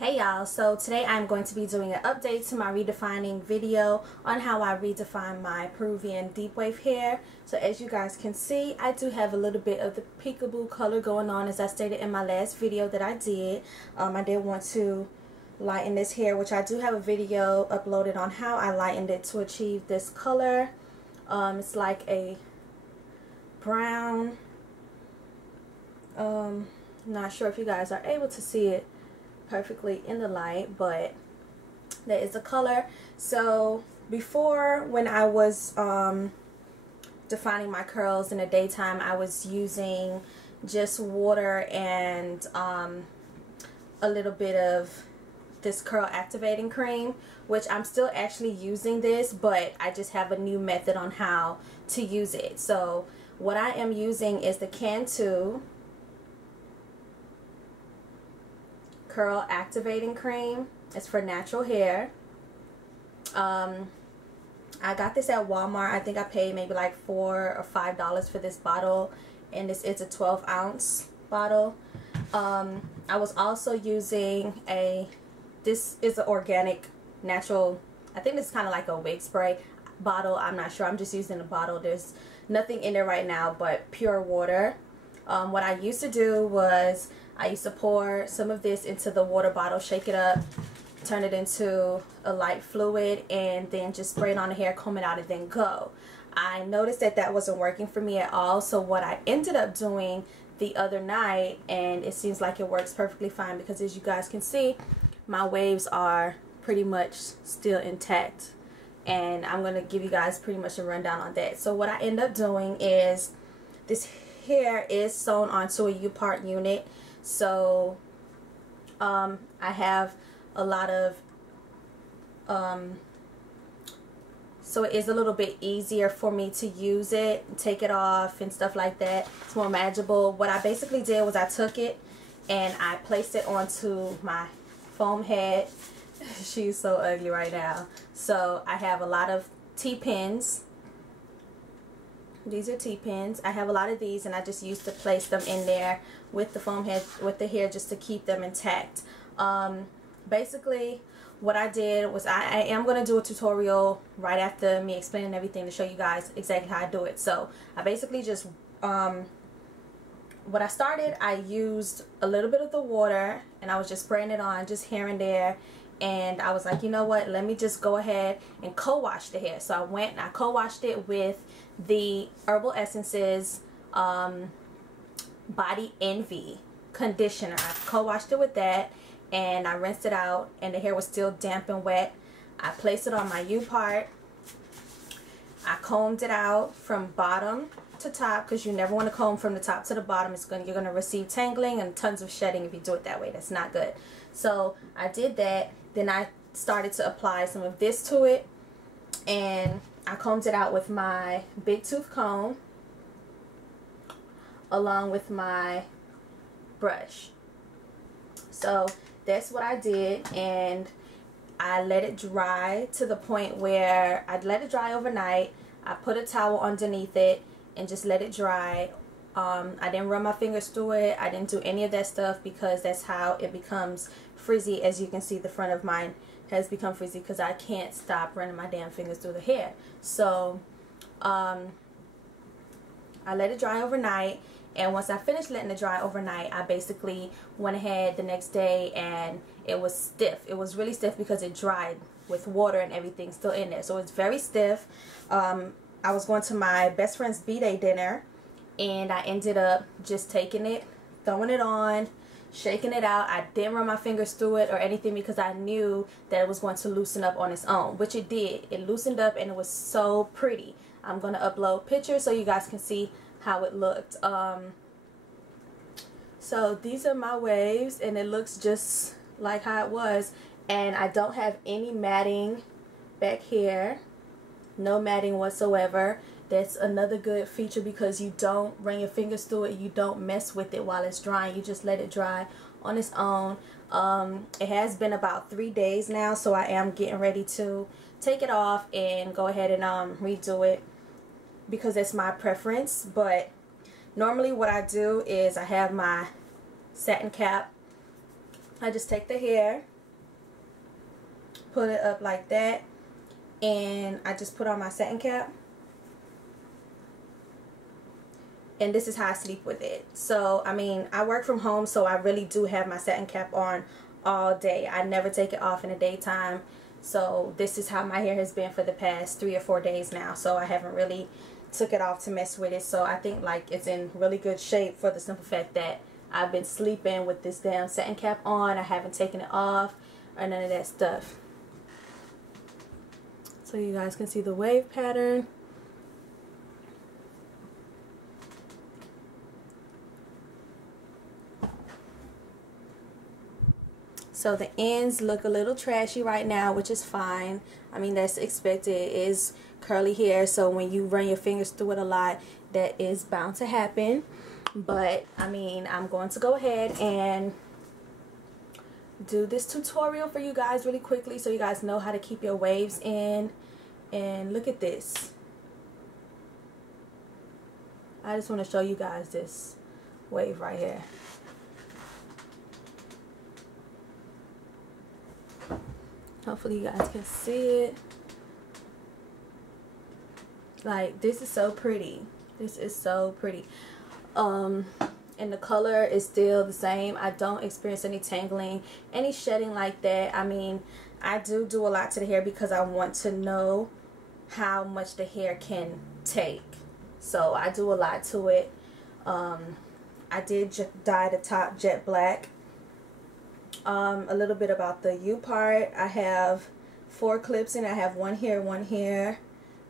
Hey y'all, so today I'm going to be doing an update to my redefining video on how I redefine my Peruvian deep wave hair. So as you guys can see, I do have a little bit of the peekaboo color going on, as I stated in my last video that I did. I did want to lighten this hair, which I do have a video uploaded on how I lightened it to achieve this color. It's like a brown, not sure if you guys are able to see it perfectly in the light, but that is the color. So before, when I was defining my curls in the daytime, I was using just water and a little bit of this curl activating cream, which I'm still actually using this, but I just have a new method on how to use it. So what I am using is the Cantu curl activating cream. It's for natural hair. I got this at Walmart. I think I paid maybe like $4 or $5 for this bottle, and this is a 12-ounce bottle. I was also using this is an organic natural, I think it's kind of like a wig spray bottle. I'm not sure, I'm just using the bottle. There's nothing in there right now but pure water. What I used to do was I used to pour some of this into the water bottle, shake it up, turn it into a light fluid, and then just spray it on the hair, comb it out, and then go. I noticed that that wasn't working for me at all, so what I ended up doing the other night, and it seems like it works perfectly fine, because as you guys can see, my waves are pretty much still intact, and I'm going to give you guys pretty much a rundown on that. So what I end up doing is, this hair is sewn onto a U-part unit. So I have a lot of so it is a little bit easier for me to use it, take it off and stuff like that. It's more manageable. What I basically did was I took it and I placed it onto my foam head. She's so ugly right now. So I have a lot of T-pins. These are T-pins. I have a lot of these, and I just used to place them in there with the foam head, with the hair, just to keep them intact. Basically what I did was, I am going to do a tutorial right after me explaining everything to show you guys exactly how I do it. So I basically just what I started, I used a little bit of the water and I was just spraying it on just here and there. And I was like, you know what, let me just go ahead and co-wash the hair. So I went and I co-washed it with the Herbal Essences Body Envy conditioner. I co-washed it with that, and I rinsed it out, and the hair was still damp and wet. I placed it on my U-part. I combed it out from bottom to top, because you never want to comb from the top to the bottom. You're going to receive tangling and tons of shedding if you do it that way. That's not good. So I did that. Then I started to apply some of this to it, and I combed it out with my big tooth comb along with my brush. So that's what I did, and I let it dry to the point where I'd let it dry overnight. I put a towel underneath it and just let it dry. I didn't run my fingers through it. I didn't do any of that stuff, because that's how it becomes frizzy. As you can see, the front of mine has become frizzy because I can't stop running my damn fingers through the hair. So I let it dry overnight, and once I finished letting it dry overnight, I basically went ahead the next day, and it was stiff. It was really stiff because it dried with water and everything still in there, so it's very stiff. I was going to my best friend's B-Day dinner, and I ended up just taking it, throwing it on, shaking it out. I didn't run my fingers through it or anything, because I knew that it was going to loosen up on its own, which it did. It loosened up, and it was so pretty. I'm going to upload pictures so you guys can see how it looked. So these are my waves, and it looks just like how it was. And I don't have any matting back here. No matting whatsoever. That's another good feature, because you don't run your fingers through it. You don't mess with it while it's drying. You just let it dry on its own. It has been about 3 days now, so I am getting ready to take it off and go ahead and redo it, because that's my preference. But normally what I do is I have my satin cap. I just take the hair put it up like that, and I just put on my satin cap. And this is how I sleep with it. So, I mean, I work from home, so I really do have my satin cap on all day. I never take it off in the daytime. So, this is how my hair has been for the past 3 or 4 days now. So, I haven't really took it off to mess with it. So, I think, like, it's in really good shape for the simple fact that I've been sleeping with this damn satin cap on. I haven't taken it off or none of that stuff. So, you guys can see the wave pattern. So the ends look a little trashy right now, which is fine. I mean, that's expected. It is curly hair, so when you run your fingers through it a lot, that is bound to happen. But, I mean, I'm going to go ahead and do this tutorial for you guys really quickly so you guys know how to keep your waves in. And look at this. I just want to show you guys this wave right here. Hopefully you guys can see it. Like, this is so pretty. This is so pretty. And the color is still the same. I don't experience any tangling, any shedding like that. I mean, I do a lot to the hair because I want to know how much the hair can take. So I do a lot to it. I did dye the top jet black. A little bit about the U part. I have 4 clips and I have one here,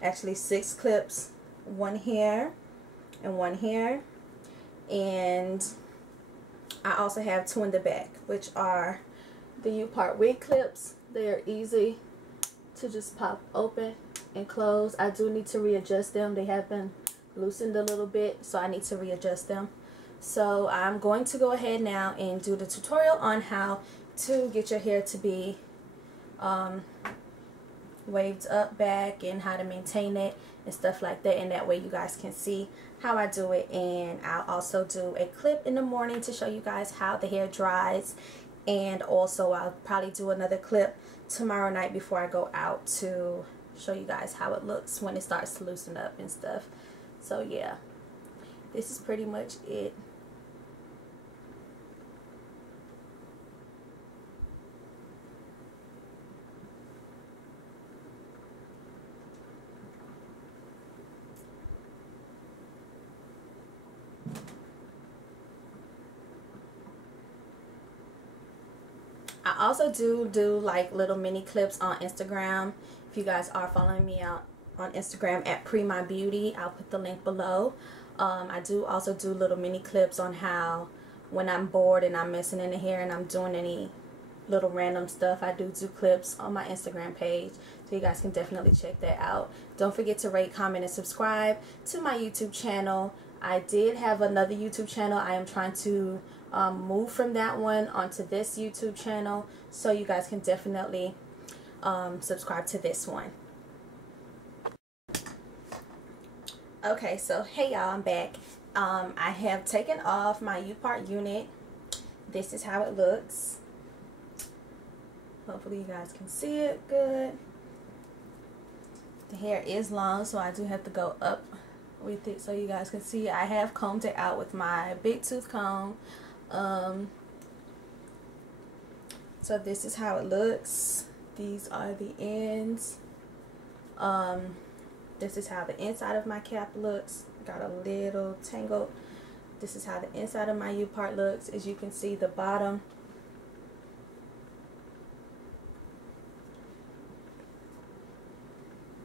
actually 6 clips, one here and one here, and I also have 2 in the back, which are the U part wig clips. They are easy to just pop open and close. I do need to readjust them. They have been loosened a little bit, so I need to readjust them. So I'm going to go ahead now and do the tutorial on how to get your hair to be waved up back and how to maintain it and stuff like that, and that way you guys can see how I do it. And I'll also do a clip in the morning to show you guys how the hair dries, and also I'll probably do another clip tomorrow night before I go out to show you guys how it looks when it starts to loosen up and stuff. So yeah, this is pretty much it. I also do like little mini clips on Instagram. If you guys are following me out on Instagram at PREEMYBEAUTY, I'll put the link below. I do also do little mini clips on how when I'm bored and I'm messing in the hair and I'm doing any little random stuff, I do clips on my Instagram page, so you guys can definitely check that out. Don't forget to rate, comment, and subscribe to my YouTube channel. I did have another YouTube channel. I am trying to move from that one onto this YouTube channel, so you guys can definitely subscribe to this one. Okay, so hey y'all, I'm back. I have taken off my U-part unit. This is how it looks. Hopefully you guys can see it good. The hair is long, so I do have to go up with it so you guys can see it. I have combed it out with my big tooth comb. So this is how it looks. These are the ends. This is how the inside of my cap looks. Got a little tangled. This is how the inside of my U part looks. As you can see, the bottom.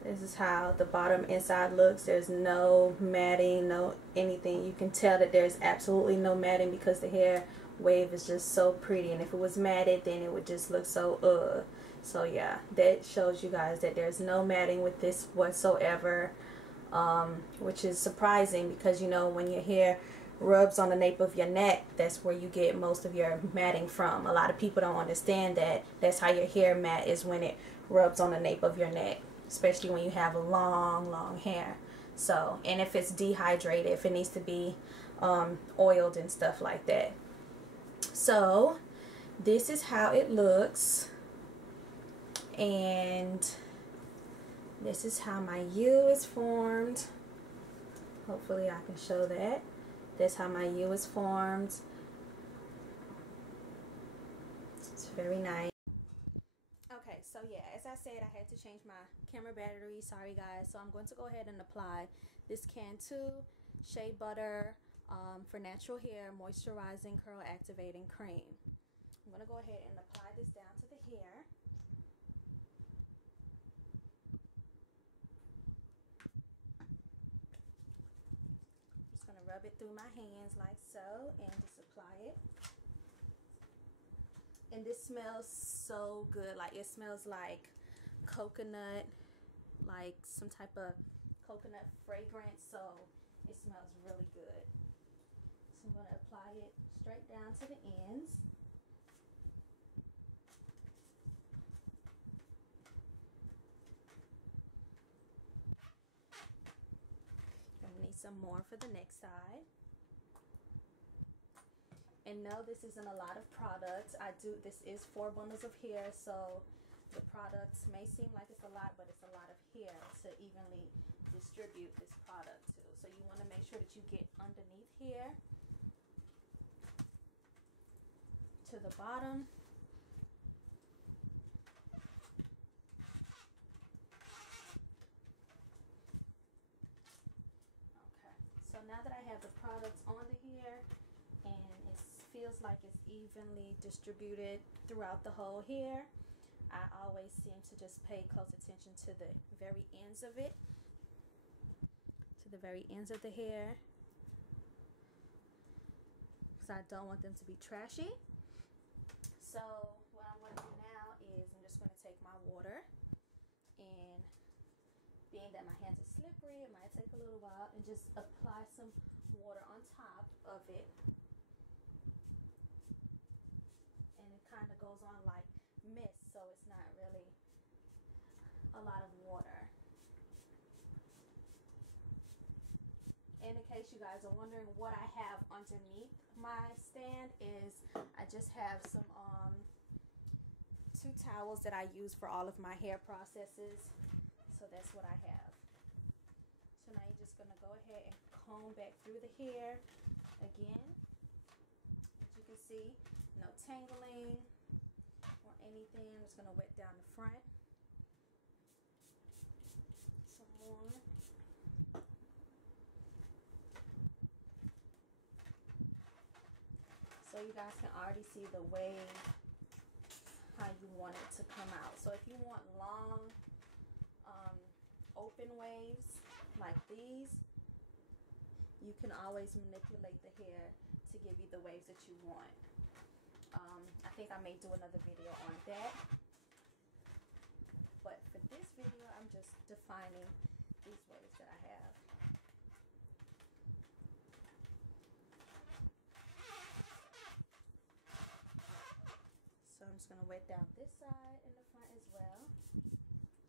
This is how the bottom inside looks. There's no matting, no anything. You can tell that there's absolutely no matting because the hair wave is just so pretty. And if it was matted, then it would just look so So yeah, that shows you guys that there's no matting with this whatsoever, which is surprising because, you know, when your hair rubs on the nape of your neck, that's where you get most of your matting from. A lot of people don't understand that that's how your hair mat is, when it rubs on the nape of your neck, especially when you have a long hair. So, and if it's dehydrated, if it needs to be oiled and stuff like that. So this is how it looks. And this is how my U is formed. Hopefully I can show that. This is how my U is formed. It's very nice. Okay, so yeah, as I said, I had to change my camera battery. Sorry guys. So I'm going to go ahead and apply this Cantu Shea Butter for natural hair moisturizing curl activating cream. I'm going to go ahead and apply this down to the hair. I'm just going to rub it through my hands like so and just apply it. And this smells so good. Like, it smells like coconut, like some type of coconut fragrance. So it smells really good. So I'm going to apply it straight down to the ends. I need some more for the next side. And no, this isn't a lot of products. This is 4 bundles of hair, so the products may seem like it's a lot, but it's a lot of hair to evenly distribute this product to. So you want to make sure that you get underneath here to the bottom. Okay, so now that I have the products on the hair and it feels like it's evenly distributed throughout the whole hair, I always seem to just pay close attention to the very ends of it, to the very ends of the hair, because I don't want them to be trashy. So what I'm going to do now is I'm just going to take my water, and being that my hands are slippery, it might take a little while, and just apply some water on top of it. And it kind of goes on like mist, so it's not really a lot of water. And in case you guys are wondering what I have underneath my stand, is I just have some 2 towels that I use for all of my hair processes. So that's what I have. So now you're just gonna go ahead and comb back through the hair again. As you can see, no tangling or anything. I'm just gonna wet down the front some more. So you guys can already see the wave, how you want it to come out. So if you want long, open waves like these, you can always manipulate the hair to give you the waves that you want. I think I may do another video on that. But for this video, I'm just defining these waves that I have. So I'm just going to wet down this side and the front as well.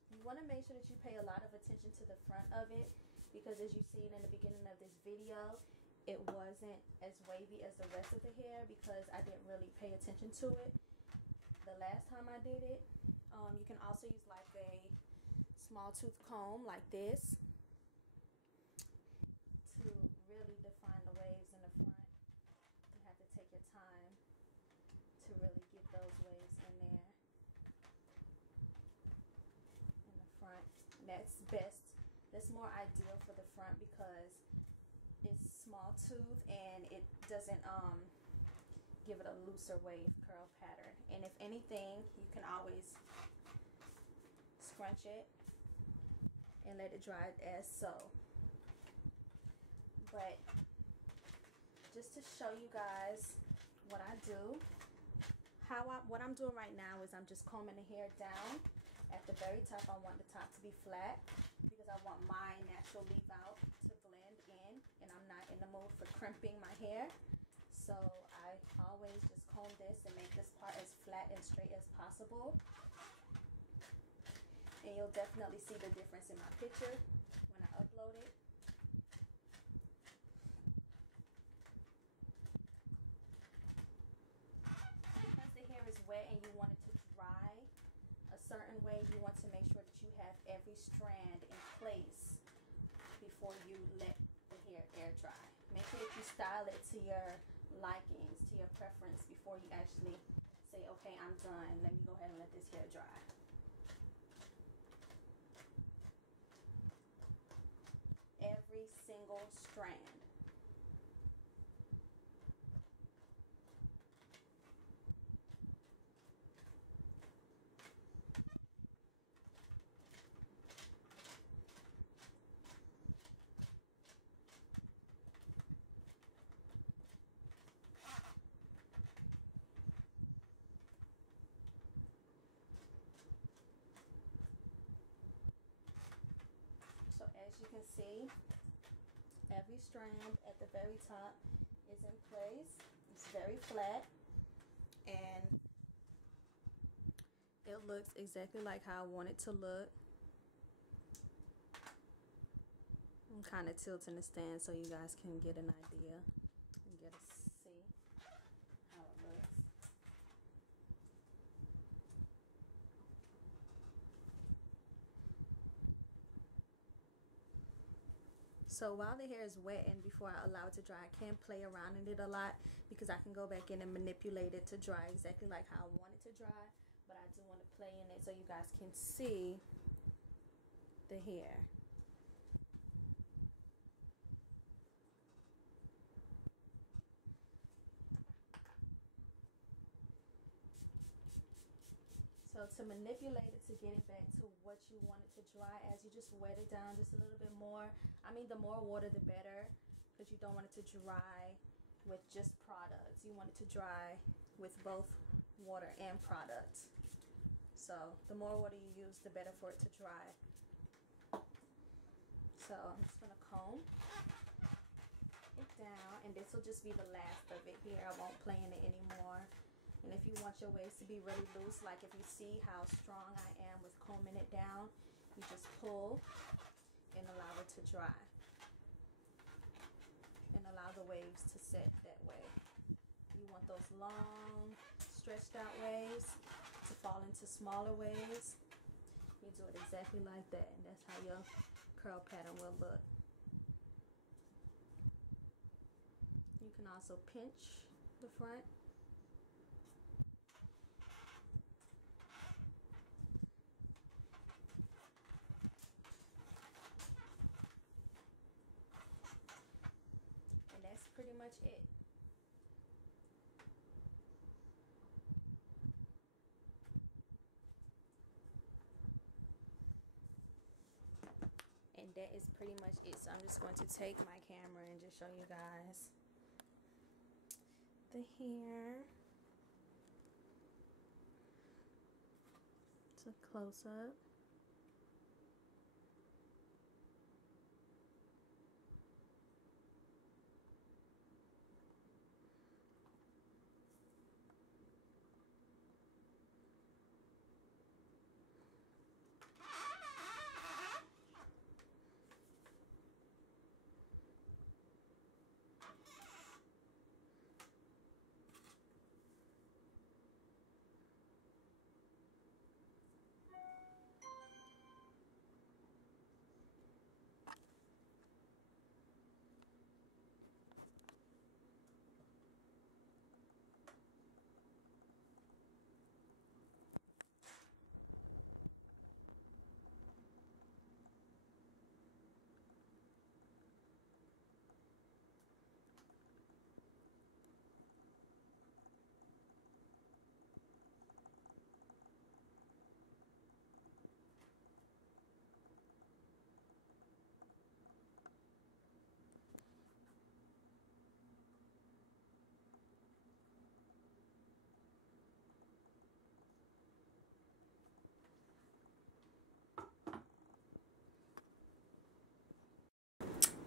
You want to make sure that you pay a lot of attention to the front of it, because as you've seen in the beginning of this video, it wasn't as wavy as the rest of the hair because I didn't really pay attention to it the last time I did it. You can also use like a small tooth comb like this to really define the waves in the front. You have to take your time to really get those waves in there in the front. And that's best. That's more ideal for the front because it's small tooth and it doesn't give it a looser wave curl pattern. And if anything, you can always scrunch it and let it dry as so. But just to show you guys what I do, what I'm doing right now is I'm just combing the hair down. At the very top, I want the top to be flat because I want my natural leave out to blend in, and I'm not in the mood for crimping my hair. So I always just comb this and make this part as flat and straight as possible. And you'll definitely see the difference in my picture when I upload it. Because the hair is wet and you want it to dry a certain way, you can see, every strand at the very top is in place. It's very flat, and it looks exactly like how I want it to look. I'm kind of tilting the stand so you guys can get an idea and get a see how it looks. So while the hair is wet and before I allow it to dry, I can't play around in it a lot because I can go back in and manipulate it to dry exactly like how I want it to dry. But I do want to play in it so you guys can see the hair. So to manipulate it, to get it back to what you want it to dry, as you just wet it down just a little bit more. I mean, the more water the better, because you don't want it to dry with just products. You want it to dry with both water and products. So the more water you use, the better for it to dry. So I'm just going to comb it down, and this will just be the last of it here. I won't play in it anymore. And if you want your waves to be really loose, like if you see how strong I am with combing it down, you just pull and allow it to dry. And allow the waves to set that way. You want those long, stretched out waves to fall into smaller waves. You do it exactly like that, and that's how your curl pattern will look. You can also pinch the front. Pretty much it. And that is pretty much it. So I'm just going to take my camera and just show you guys the hair. It's a close-up.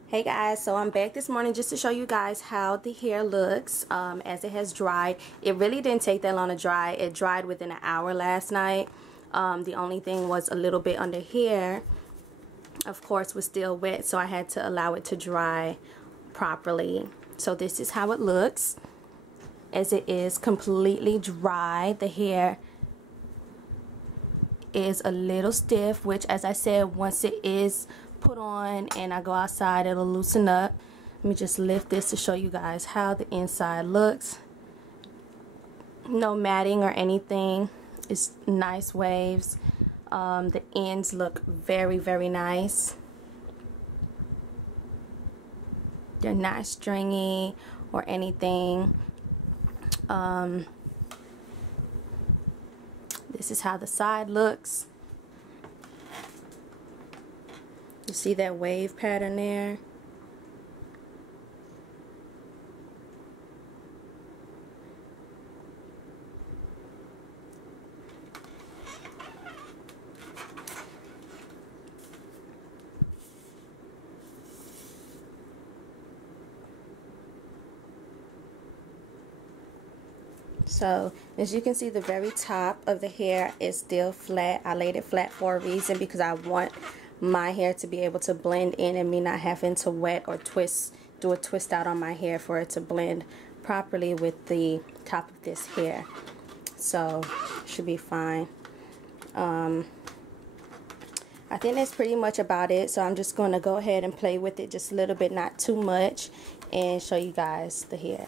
Hey guys, so I'm back this morning just to show you guys how the hair looks as it has dried. It really didn't take that long to dry. It dried within an hour last night. The only thing was a little bit under here, of course, was still wet, so I had to allow it to dry properly. So this is how it looks as it is completely dry. The hair is a little stiff, which, as I said, once it is put on and I go outside, it'll loosen up. Let me just lift this to show you guys how the inside looks. No matting or anything. It's nice waves. The ends look very, very nice. They're not stringy or anything. This is how the side looks. You see that wave pattern there? So as you can see, the very top of the hair is still flat. I laid it flat for a reason, because I want my hair to be able to blend in and me not having to wet or do a twist out on my hair for it to blend properly with the top of this hair. So should be fine. I think that's pretty much about it. So I'm just going to go ahead and play with it just a little bit, not too much, and show you guys the hair.